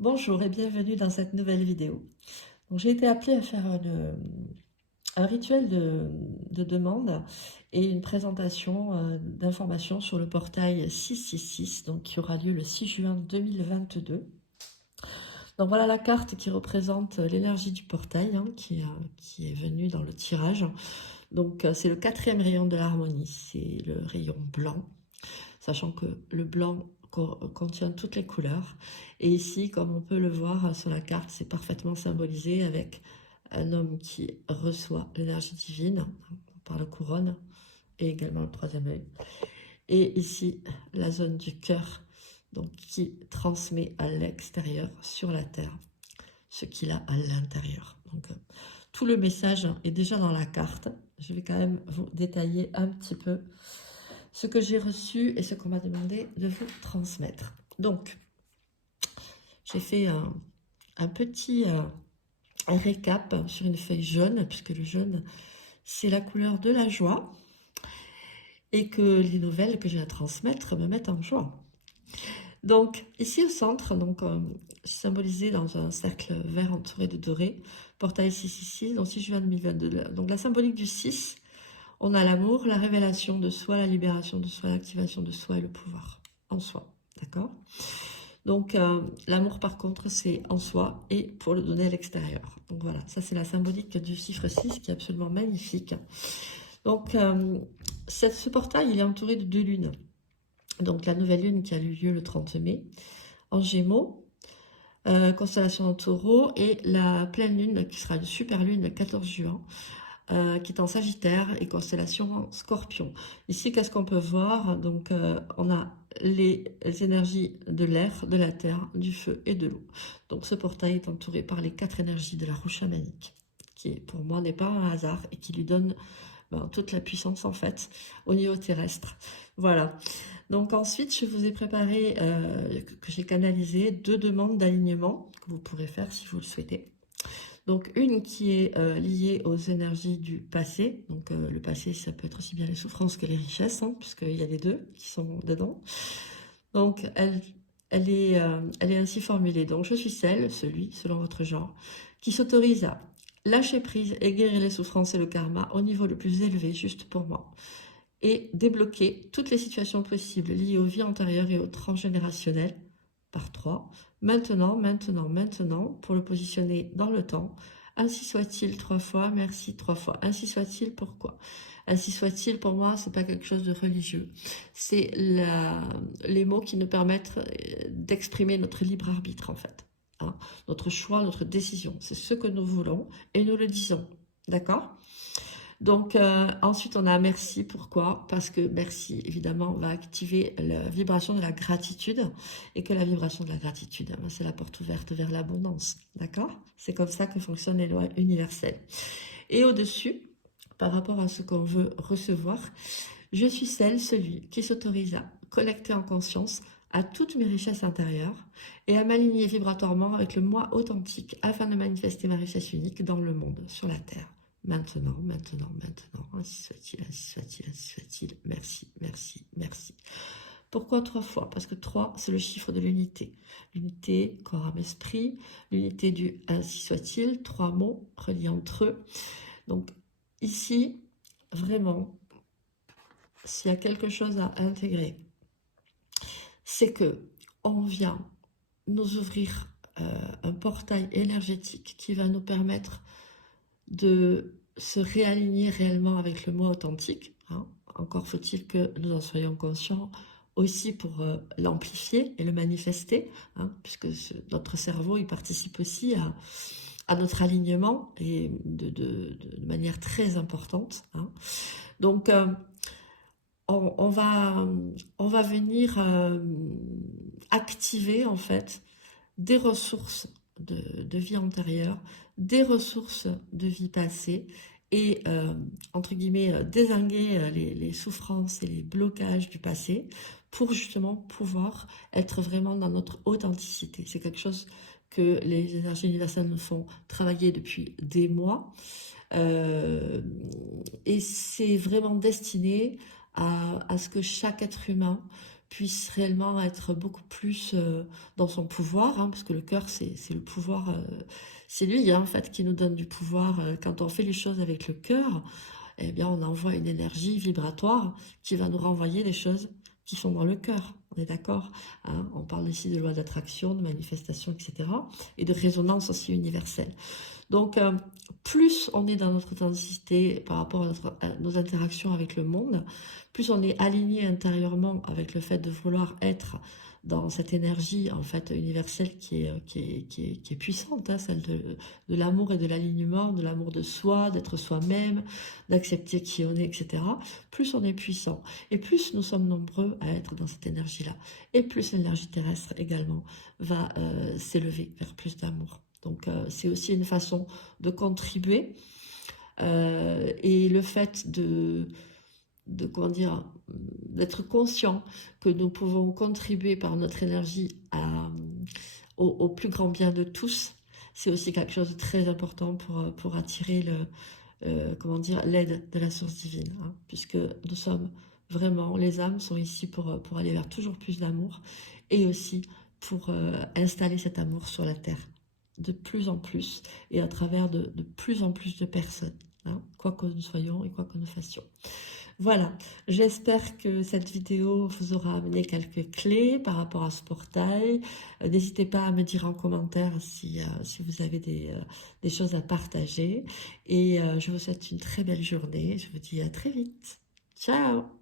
Bonjour et bienvenue dans cette nouvelle vidéo. J'ai été appelée à faire un rituel de demande et une présentation d'informations sur le portail 666, qui aura lieu le 6 juin 2022. Donc voilà la carte qui représente l'énergie du portail qui est venue dans le tirage. Donc c'est le quatrième rayon de l'harmonie, c'est le rayon blanc, sachant que le blanc contient toutes les couleurs. Et ici, comme on peut le voir sur la carte, c'est parfaitement symbolisé avec un homme qui reçoit l'énergie divine par la couronne et également le troisième œil. Et ici, la zone du cœur, donc qui transmet à l'extérieur, sur la terre, ce qu'il a à l'intérieur. Donc, tout le message est déjà dans la carte. Je vais quand même vous détailler un petit peu ce que j'ai reçu et ce qu'on m'a demandé de vous transmettre. Donc, j'ai fait un petit récap sur une feuille jaune, puisque le jaune, c'est la couleur de la joie, et que les nouvelles que j'ai à transmettre me mettent en joie. Donc, ici au centre, symbolisé dans un cercle vert entouré de doré, portail 666, donc 6 juin 2022. Donc, la symbolique du 6, on a l'amour, la révélation de soi, la libération de soi, l'activation de soi et le pouvoir en soi. D'accord? Donc, l'amour, par contre, c'est en soi et pour le donner à l'extérieur. Donc, voilà, ça, c'est la symbolique du chiffre 6 qui est absolument magnifique. Donc, ce portail, il est entouré de deux lunes. Donc, la nouvelle lune qui a eu lieu le 30 mai en Gémeaux, constellation en Taureau, et la pleine lune qui sera une super lune le 14 juin, qui est en Sagittaire et constellation en Scorpion. Ici, qu'est-ce qu'on peut voir? Donc, on a les énergies de l'air, de la terre, du feu et de l'eau. Donc, ce portail est entouré par les 4 énergies de la roue chamanique, qui, pour moi, n'est pas un hasard et qui lui donne toute la puissance, en fait, au niveau terrestre. Voilà. Donc, ensuite, je vous ai préparé, que j'ai canalisé, 2 demandes d'alignement que vous pourrez faire si vous le souhaitez. Donc une qui est liée aux énergies du passé. Donc le passé, ça peut être aussi bien les souffrances que les richesses, puisqu'il y a les deux qui sont dedans. Donc elle est ainsi formulée. Donc je suis celle, celui, selon votre genre, qui s'autorise à lâcher prise et guérir les souffrances et le karma au niveau le plus élevé, juste pour moi. Et débloquer toutes les situations possibles liées aux vies antérieures et au transgénérationnel par 3. Maintenant, maintenant, maintenant, pour le positionner dans le temps. Ainsi soit-il 3 fois, merci 3 fois. Ainsi soit-il, pourquoi? Ainsi soit-il, pour moi, c'est pas quelque chose de religieux. C'est les mots qui nous permettent d'exprimer notre libre arbitre, en fait. Notre choix, notre décision. C'est ce que nous voulons et nous le disons. D'accord? Donc ensuite on a merci, pourquoi? Parce que merci évidemment va activer la vibration de la gratitude et que la vibration de la gratitude, c'est la porte ouverte vers l'abondance, d'accord? C'est comme ça que fonctionnent les lois universelles. Et au-dessus, par rapport à ce qu'on veut recevoir, je suis celle, celui qui s'autorise à connecter en conscience à toutes mes richesses intérieures et à m'aligner vibratoirement avec le moi authentique afin de manifester ma richesse unique dans le monde, sur la terre. Maintenant, maintenant, maintenant, ainsi soit-il, ainsi soit-il, ainsi soit-il, merci, merci, merci. Pourquoi 3 fois? Parce que 3, c'est le chiffre de l'unité. L'unité, corps, âme, esprit, l'unité du ainsi soit-il, 3 mots reliés entre eux. Donc ici, vraiment, s'il y a quelque chose à intégrer, c'est que on vient nous ouvrir un portail énergétique qui va nous permettre de se réaligner réellement avec le moi authentique. Encore faut-il que nous en soyons conscients aussi pour l'amplifier et le manifester, puisque notre cerveau, il participe aussi à notre alignement et de manière très importante. Donc, on va venir activer en fait des ressources de vie antérieure, des ressources de vie passée et entre guillemets dézinguer les souffrances et les blocages du passé pour justement pouvoir être vraiment dans notre authenticité. C'est quelque chose que les énergies universelles nous font travailler depuis des mois et c'est vraiment destiné à ce que chaque être humain puisse réellement être beaucoup plus dans son pouvoir, hein, parce que le cœur, c'est le pouvoir, c'est lui, hein, en fait, qui nous donne du pouvoir. Quand on fait les choses avec le cœur, eh bien, on envoie une énergie vibratoire qui va nous renvoyer des choses qui sont dans le cœur. On est d'accord, hein? On parle ici de loi d'attraction, de manifestation, etc. Et de résonance aussi universelle. Donc, plus on est dans notre authenticité par rapport à nos interactions avec le monde, plus on est aligné intérieurement avec le fait de vouloir être dans cette énergie en fait universelle qui est puissante, hein, celle de l'amour et de l'alignement, de l'amour de soi, d'être soi-même, d'accepter qui on est, etc. Plus on est puissant et plus nous sommes nombreux à être dans cette énergie-là. Et plus l'énergie terrestre également va s'élever vers plus d'amour. Donc c'est aussi une façon de contribuer et le fait comment dire, d'être conscient que nous pouvons contribuer par notre énergie au plus grand bien de tous, c'est aussi quelque chose de très important pour attirer comment dire, l'aide de la source divine, hein, puisque nous sommes vraiment, les âmes sont ici pour aller vers toujours plus d'amour et aussi pour installer cet amour sur la terre de plus en plus et à travers de plus en plus de personnes, hein, quoi que nous soyons et quoi que nous fassions. Voilà, j'espère que cette vidéo vous aura amené quelques clés par rapport à ce portail. N'hésitez pas à me dire en commentaire si vous avez des choses à partager. Et je vous souhaite une très belle journée. Je vous dis à très vite. Ciao!